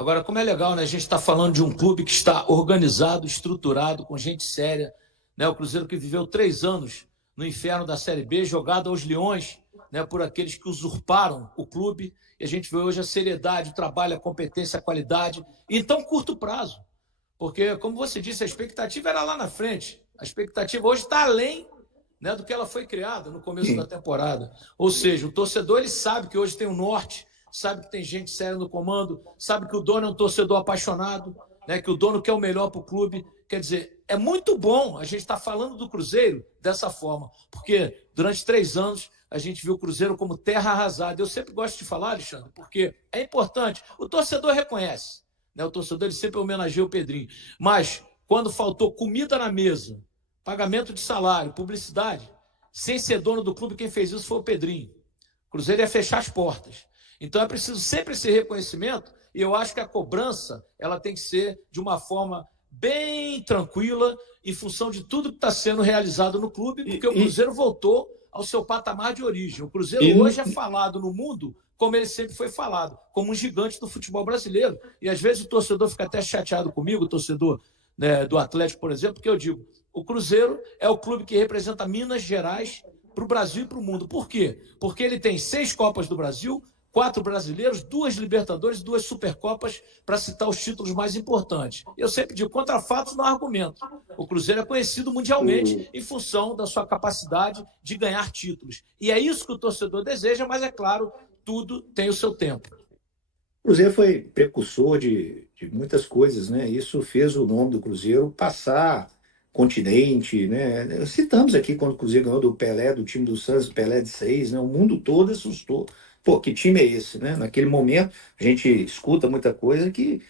Agora, como é legal, né? A gente está falando de um clube que está organizado, estruturado, com gente séria, né? O Cruzeiro que viveu 3 anos no inferno da Série B, jogado aos leões, né? Por aqueles que usurparam o clube. E a gente vê hoje a seriedade, o trabalho, a competência, a qualidade, e em tão curto prazo. Porque, como você disse, a expectativa era lá na frente. A expectativa hoje está além, né, do que ela foi criada no começo da Sim. temporada. Ou seja, o torcedor ele sabe que hoje tem um norte, sabe que tem gente séria no comando, sabe que o dono é um torcedor apaixonado, né, que o dono quer o melhor para o clube. Quer dizer, é muito bom a gente estar falando do Cruzeiro dessa forma, porque durante 3 anos a gente viu o Cruzeiro como terra arrasada. Eu sempre gosto de falar, Alexandre, porque é importante. O torcedor reconhece, né? O torcedor ele sempre homenageia o Pedrinho. Mas quando faltou comida na mesa, pagamento de salário, publicidade, sem ser dono do clube, quem fez isso foi o Pedrinho. O Cruzeiro ia fechar as portas. Então é preciso sempre esse reconhecimento, e eu acho que a cobrança ela tem que ser de uma forma bem tranquila, em função de tudo que está sendo realizado no clube, porque o Cruzeiro voltou ao seu patamar de origem. O Cruzeiro hoje é falado no mundo como ele sempre foi falado, como um gigante do futebol brasileiro. E às vezes o torcedor fica até chateado comigo, o torcedor, né, do Atlético, por exemplo, porque eu digo, o Cruzeiro é o clube que representa Minas Gerais para o Brasil e para o mundo. Por quê? Porque ele tem 6 Copas do Brasil, 4 brasileiros, 2 Libertadores, 2 Supercopas, para citar os títulos mais importantes. Eu sempre digo, contra fatos não há argumento. O Cruzeiro é conhecido mundialmente em função da sua capacidade de ganhar títulos. E é isso que o torcedor deseja, mas é claro, tudo tem o seu tempo. O Cruzeiro foi precursor de muitas coisas, né? Isso fez o nome do Cruzeiro passar continente, né? Citamos aqui quando o Cruzeiro ganhou do Pelé, do time do Santos, Pelé de 6, né? O mundo todo assustou. Pô, que time é esse, né? Naquele momento, a gente escuta muita coisa que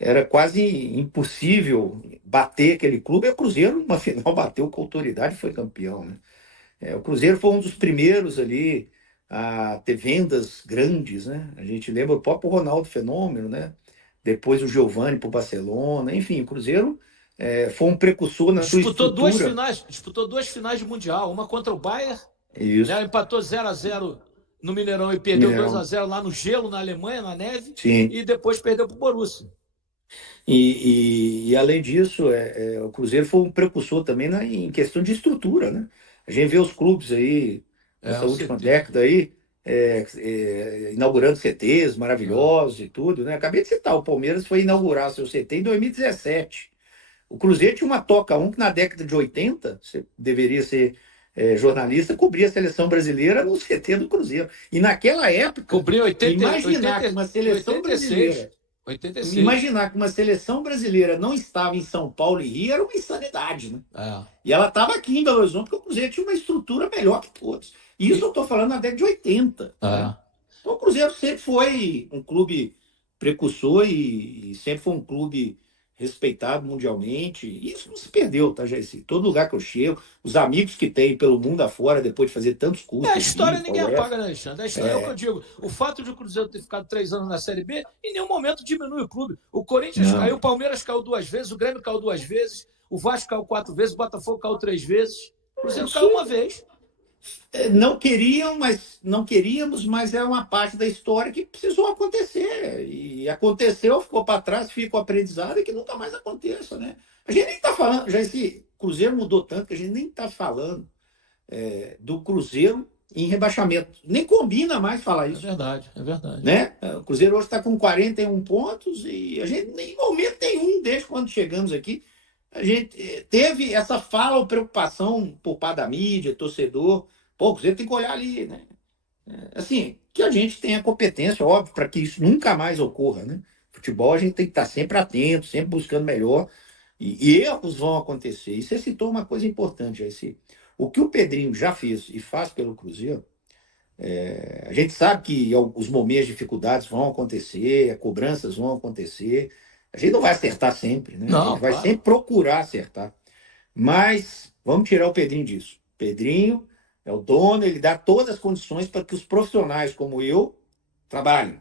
era quase impossível bater aquele clube. E o Cruzeiro, numa final, bateu com autoridade e foi campeão, né? O Cruzeiro foi um dos primeiros ali a ter vendas grandes, né? A gente lembra o próprio Ronaldo Fenômeno, né? Depois o Giovani para o Barcelona, enfim, o Cruzeiro foi um precursor na sua estrutura. Disputou 2 finais de Mundial, uma contra o Bayern, né? Isso, Empatou 0-0 no Mineirão e perdeu Mineirão. 2-0 lá no gelo, na Alemanha, na neve, Sim. e depois perdeu para o Borussia. E além disso, o Cruzeiro foi um precursor também em questão de estrutura, né? A gente vê os clubes aí, nessa O última CT. década aí, inaugurando CTs Ah. maravilhosos e tudo, né? Acabei de citar, o Palmeiras foi inaugurar seu CT em 2017. O Cruzeiro tinha uma Toca 1 que na década de 80, você deveria ser jornalista, cobria a seleção brasileira no CT do Cruzeiro. E naquela época, Cobriu 80, imaginar que 80, uma seleção 86. brasileira 86. imaginar que uma seleção brasileira não estava em São Paulo e Rio era uma insanidade, né? É. E ela estava aqui em Belo Horizonte porque o Cruzeiro tinha uma estrutura melhor que todos. E isso eu estou falando na década de 80, né? É. Então o Cruzeiro sempre foi um clube precursor e sempre foi um clube respeitado mundialmente. E isso não se perdeu, tá, Jair? Todo lugar que eu chego, os amigos que tem pelo mundo afora, depois de fazer tantos A cursos, história Rio, ninguém Palestra, apaga, né, Alexandre? A história é o que eu digo. O fato de o Cruzeiro ter ficado 3 anos na Série B, em nenhum momento diminui o clube. O Corinthians caiu, não. o Palmeiras caiu 2 vezes, o Grêmio caiu 2 vezes, o Vasco caiu 4 vezes, o Botafogo caiu 3 vezes, o Cruzeiro Isso caiu uma vez. não queriam, mas não queríamos, mas é uma parte da história que precisou acontecer. E aconteceu, ficou para trás, fica o aprendizado e que nunca mais aconteça, né? A gente nem está falando, já esse Cruzeiro mudou tanto que a gente nem está falando do Cruzeiro em rebaixamento. Nem combina mais falar É isso, verdade, é verdade. né? O Cruzeiro hoje está com 41 pontos e a gente, em momento nenhum, desde quando chegamos aqui, a gente teve essa fala ou preocupação por parte da mídia, torcedor. Pô, o Cruzeiro tem que olhar ali, né? Assim, que a gente tenha competência, óbvio, para que isso nunca mais ocorra, né? Futebol a gente tem que estar sempre atento, sempre buscando melhor. E erros vão acontecer. E você citou uma coisa importante, esse. O que o Pedrinho já fez e faz pelo Cruzeiro, a gente sabe que os momentos de dificuldades vão acontecer, cobranças vão acontecer. A gente não vai acertar sempre, né? A gente Não, vai claro. sempre procurar acertar. Mas vamos tirar o Pedrinho disso. Pedrinho é o dono, ele dá todas as condições para que os profissionais como eu trabalhem.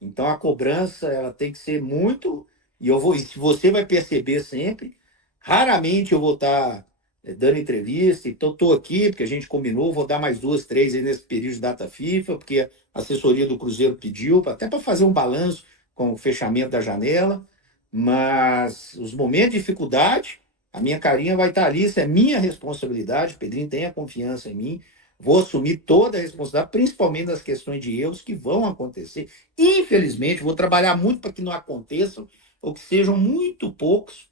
Então a cobrança ela tem que ser muito, e se você vai perceber sempre, raramente eu vou estar dando entrevista, então estou aqui porque a gente combinou, vou dar mais 2, 3 aí nesse período de data FIFA, porque a assessoria do Cruzeiro pediu, até para fazer um balanço, com o fechamento da janela, mas os momentos de dificuldade, a minha carinha vai estar ali, isso é minha responsabilidade, o Pedrinho tenha confiança em mim, vou assumir toda a responsabilidade, principalmente das questões de erros que vão acontecer. Infelizmente, vou trabalhar muito para que não aconteçam, ou que sejam muito poucos,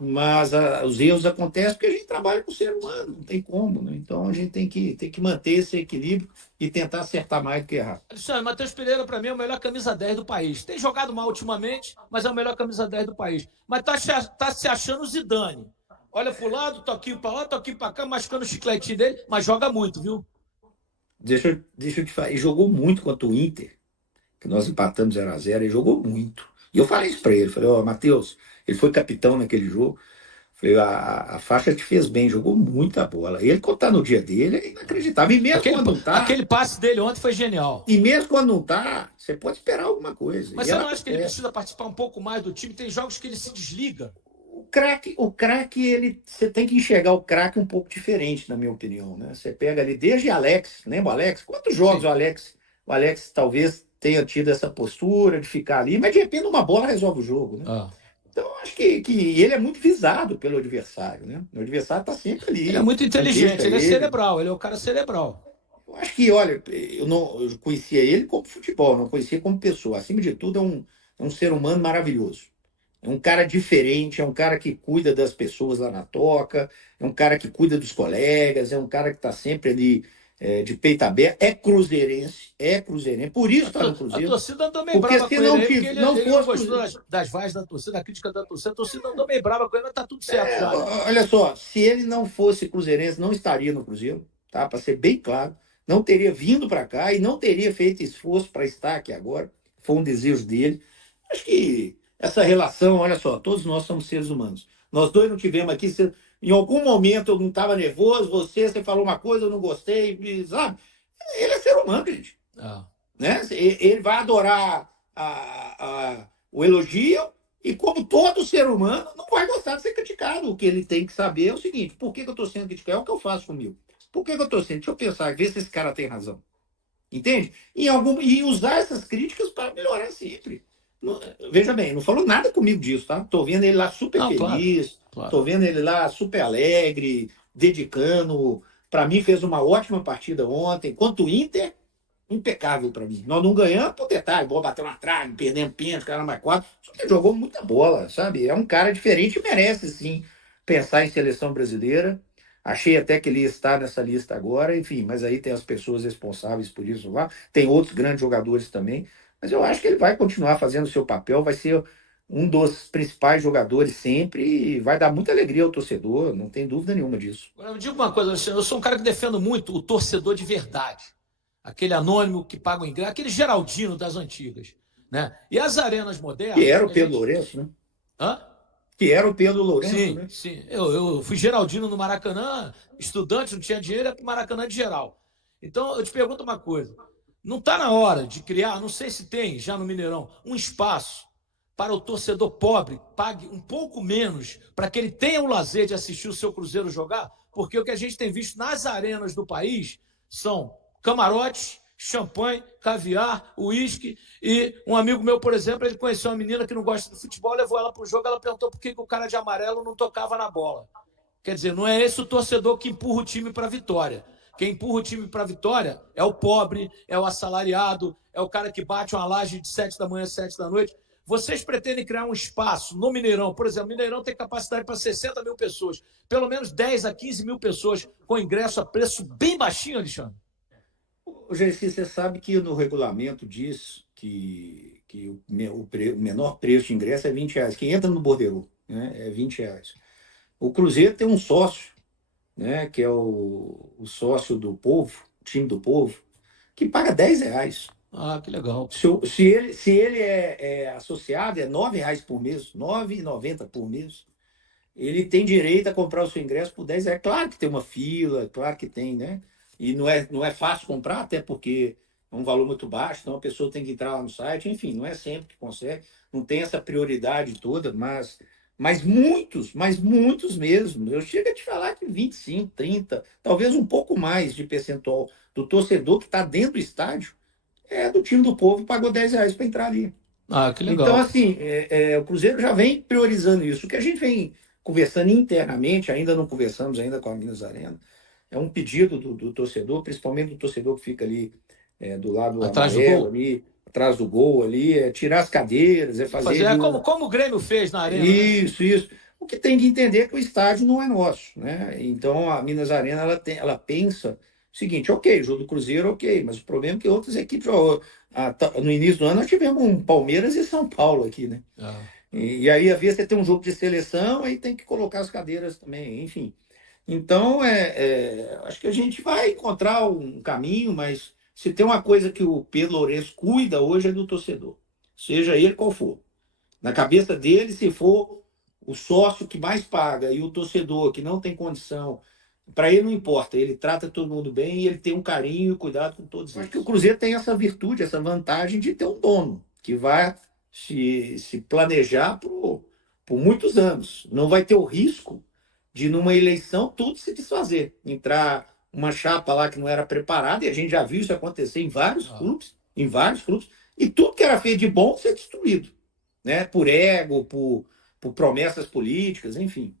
mas os erros acontecem porque a gente trabalha com o ser humano, não tem como, né? Então a gente tem que manter esse equilíbrio e tentar acertar mais do que errar. Alexandre, Matheus Pereira, para mim, é o melhor camisa 10 do país. Tem jogado mal ultimamente, mas é o melhor camisa 10 do país. Mas tá se achando Zidane. Olha pro lado, toquinho para lá, toquinho para cá, mascando o chicletinho dele, mas joga muito, viu? Deixa eu te falar, ele jogou muito contra o Inter, que nós empatamos 0-0, ele jogou muito. E eu falei isso para ele, falei, ó, Matheus, ele foi capitão naquele jogo, falei, a faixa te fez bem, jogou muita bola. Ele, quando tá no dia dele, é inacreditável. E mesmo quando não tá, aquele passe dele ontem foi genial. e mesmo quando não tá, você pode esperar alguma coisa. Mas você não acha que ele precisa participar um pouco mais do time? Tem jogos que ele se desliga. O craque, você tem que enxergar o craque um pouco diferente, na minha opinião, né? Você pega ali desde Alex, lembra o Alex? Quantos jogos o Alex talvez tenha tido essa postura de ficar ali, mas de repente uma bola resolve o jogo, né? Então, acho que ele é muito visado pelo adversário, né? O adversário está sempre ali. Ele é muito inteligente, ele é cerebral, ele é o cara cerebral. Eu acho que, olha, eu conhecia ele como futebol, não conhecia como pessoa. Acima de tudo, é um ser humano maravilhoso. É um cara diferente, é um cara que cuida das pessoas lá na toca, é um cara que cuida dos colegas, é um cara que está sempre ali de peito aberto, é cruzeirense, por isso está no Cruzeiro. A torcida andou meio brava com ele, porque ele não gostou das vaias da torcida, da crítica da torcida andou meio brava com ele, mas tá tudo certo já. Olha só, se ele não fosse cruzeirense, não estaria no Cruzeiro, tá? Para ser bem claro, não teria vindo para cá e não teria feito esforço para estar aqui agora, foi um desejo dele. Acho que essa relação, olha só, todos nós somos seres humanos. Nós dois não tivemos aqui, em algum momento eu não estava nervoso, você falou uma coisa, eu não gostei, sabe? Ele é ser humano, gente. Né? Ele vai adorar o elogio e, como todo ser humano, não vai gostar de ser criticado. O que ele tem que saber é o seguinte: por que eu estou sendo criticado? É o que eu faço comigo. Por que eu estou sendo? Deixa eu pensar, ver se esse cara tem razão. Entende? E usar essas críticas para melhorar sempre. Veja bem, não falou nada comigo disso, tá? Tô vendo ele lá super feliz, claro. Tô vendo ele lá super alegre, dedicando. Para mim, fez uma ótima partida ontem. Quanto o Inter, impecável para mim. Nós não ganhamos por detalhe, bola bateu na trave, perdemos pênalti, cara mais quatro. Só que ele jogou muita bola, sabe? É um cara diferente e merece, sim, pensar em seleção brasileira. Achei até que ele ia estar nessa lista agora, enfim, mas aí tem as pessoas responsáveis por isso lá. Tem outros grandes jogadores também. Mas eu acho que ele vai continuar fazendo o seu papel, vai ser um dos principais jogadores sempre e vai dar muita alegria ao torcedor, não tem dúvida nenhuma disso. Agora, me diga uma coisa, eu sou um cara que defendo muito o torcedor de verdade. Aquele anônimo que paga o ingresso, aquele Geraldino das antigas. Né? E as arenas modernas... Que era o Pedro Lourenço, né? Hã? Que era o Pedro Lourenço, sim, né? Sim, eu fui Geraldino no Maracanã, estudante, não tinha dinheiro, era para o Maracanã de geral. Então, eu te pergunto uma coisa. Não está na hora de criar, não sei se tem já no Mineirão, um espaço para o torcedor pobre, pague um pouco menos, para que ele tenha o lazer de assistir o seu Cruzeiro jogar? Porque o que a gente tem visto nas arenas do país são camarotes, champanhe, caviar, uísque. E um amigo meu, por exemplo, ele conheceu uma menina que não gosta de futebol, levou ela para o jogo, ela perguntou por que o cara de amarelo não tocava na bola. Quer dizer, não é esse o torcedor que empurra o time para a vitória. Quem empurra o time para a vitória é o pobre, é o assalariado, é o cara que bate uma laje de 7 da manhã, 7 da noite. Vocês pretendem criar um espaço no Mineirão, por exemplo, o Mineirão tem capacidade para 60 mil pessoas, pelo menos 10 a 15 mil pessoas com ingresso a preço bem baixinho, Alexandre? Gersi, você sabe que no regulamento diz que o menor preço de ingresso é R$20. Quem entra no borderô, né, é R$20. O Cruzeiro tem um sócio, né, que é o sócio do povo, time do povo, que paga R$10. Ah, que legal. Se ele é associado, é R$9 por mês, R$9,90 por mês. Ele tem direito a comprar o seu ingresso por R$10. Claro que tem uma fila, claro que tem, né? E não é fácil comprar, até porque é um valor muito baixo, então a pessoa tem que entrar lá no site, enfim, não é sempre que consegue, não tem essa prioridade toda, mas muitos mesmo. Eu chego a te falar que 25, 30, talvez um pouco mais de percentual do torcedor que está dentro do estádio é do time do povo e pagou R$10 para entrar ali. Ah, que Então, legal. assim, o Cruzeiro já vem priorizando isso. O que a gente vem conversando internamente, ainda não conversamos ainda com a Minas Arena, é um pedido do torcedor, principalmente do torcedor que fica ali do lado Atrás do amarelo, gol. ali, atrás do gol, ali, é tirar as cadeiras, é fazer Fazer, ali como o Grêmio fez na arena, né? Isso, isso. O que tem que entender é que o estádio não é nosso, né? Então a Minas Arena ela pensa o seguinte, ok, jogo do Cruzeiro, ok, mas o problema é que outras equipes, no início do ano nós tivemos um Palmeiras e São Paulo aqui, né? Ah. E aí, às vezes, você tem um jogo de seleção, aí tem que colocar as cadeiras também, enfim. Então, acho que a gente vai encontrar um caminho, mas se tem uma coisa que o Pedro Lourenço cuida hoje é do torcedor, seja ele qual for. Na cabeça dele, se for o sócio que mais paga e o torcedor que não tem condição, para ele não importa, ele trata todo mundo bem e ele tem um carinho e cuidado com todos eles. Acho que o Cruzeiro tem essa virtude, essa vantagem de ter um dono que vai se planejar por muitos anos. Não vai ter o risco de, numa eleição, tudo se desfazer. Entrar uma chapa lá que não era preparada, e a gente já viu isso acontecer em vários clubes, e tudo que era feito de bom ser destruído, né? Por ego, por promessas políticas, enfim.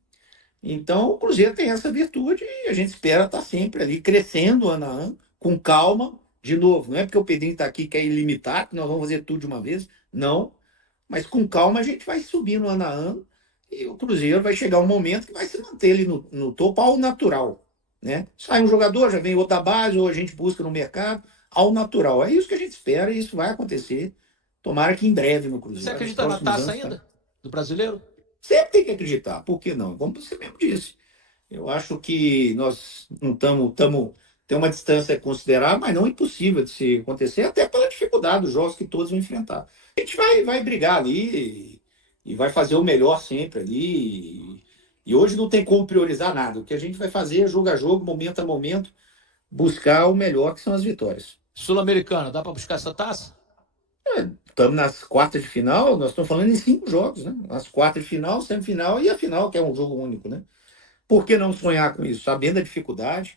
Então, o Cruzeiro tem essa virtude e a gente espera estar sempre ali, crescendo ano a ano, com calma. De novo, não é porque o Pedrinho está aqui que é ilimitado, que nós vamos fazer tudo de uma vez. Não. Mas com calma a gente vai subindo ano a ano e o Cruzeiro vai chegar um momento que vai se manter ali no topo ao natural. Né? Sai um jogador, já vem outra base, ou a gente busca no mercado, ao natural. É isso que a gente espera e isso vai acontecer. Tomara que em breve no Você Cruzeiro. Nos acredita na próximos taça anos, tá? ainda? Do brasileiro? Sempre tem que acreditar, por que não? Como você mesmo disse. Eu acho que nós não estamos. Tem uma distância considerável, mas não impossível de se acontecer, até pela dificuldade dos jogos que todos vão enfrentar. A gente vai brigar ali e vai fazer o melhor sempre ali. E hoje não tem como priorizar nada. O que a gente vai fazer é jogo a jogo, momento a momento, buscar o melhor, que são as vitórias. Sul-Americana, dá para buscar essa taça? Estamos nas quartas de final, nós estamos falando em 5 jogos, né? Nas quartas de final, semifinal e a final, que é um jogo único, né? Por que não sonhar com isso? Sabendo a dificuldade.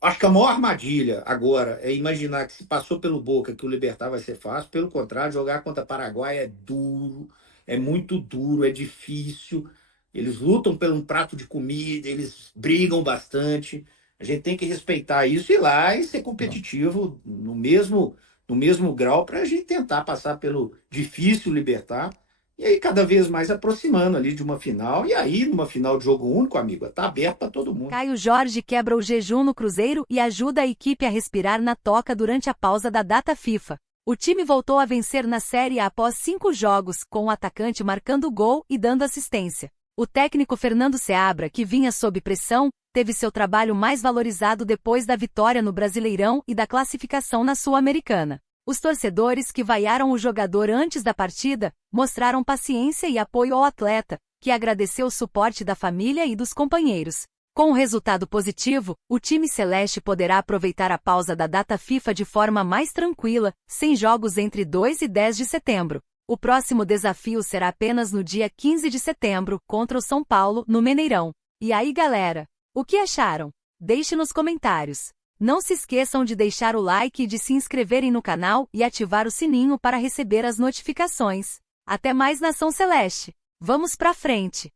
Acho que a maior armadilha agora é imaginar que se passou pelo Boca que o Libertad vai ser fácil. Pelo contrário, jogar contra Paraguai é duro, é muito duro, é difícil. Eles lutam por um prato de comida, eles brigam bastante. A gente tem que respeitar isso e ir lá e ser competitivo no mesmo grau para a gente tentar passar pelo difícil Libertad. E aí, cada vez mais aproximando ali de uma final. E aí, numa final de jogo único, amigo, está aberto para todo mundo. Caio Jorge quebra o jejum no Cruzeiro e ajuda a equipe a respirar na toca durante a pausa da data FIFA. O time voltou a vencer na Série A após 5 jogos, com o atacante marcando gol e dando assistência. O técnico Fernando Seabra, que vinha sob pressão, teve seu trabalho mais valorizado depois da vitória no Brasileirão e da classificação na Sul-Americana. Os torcedores que vaiaram o jogador antes da partida mostraram paciência e apoio ao atleta, que agradeceu o suporte da família e dos companheiros. Com o resultado positivo, o time celeste poderá aproveitar a pausa da data FIFA de forma mais tranquila, sem jogos entre 2 e 10 de setembro. O próximo desafio será apenas no dia 15 de setembro, contra o São Paulo, no Mineirão. E aí, galera? O que acharam? Deixe nos comentários. Não se esqueçam de deixar o like e de se inscreverem no canal e ativar o sininho para receber as notificações. Até mais, Nação Celeste! Vamos pra frente!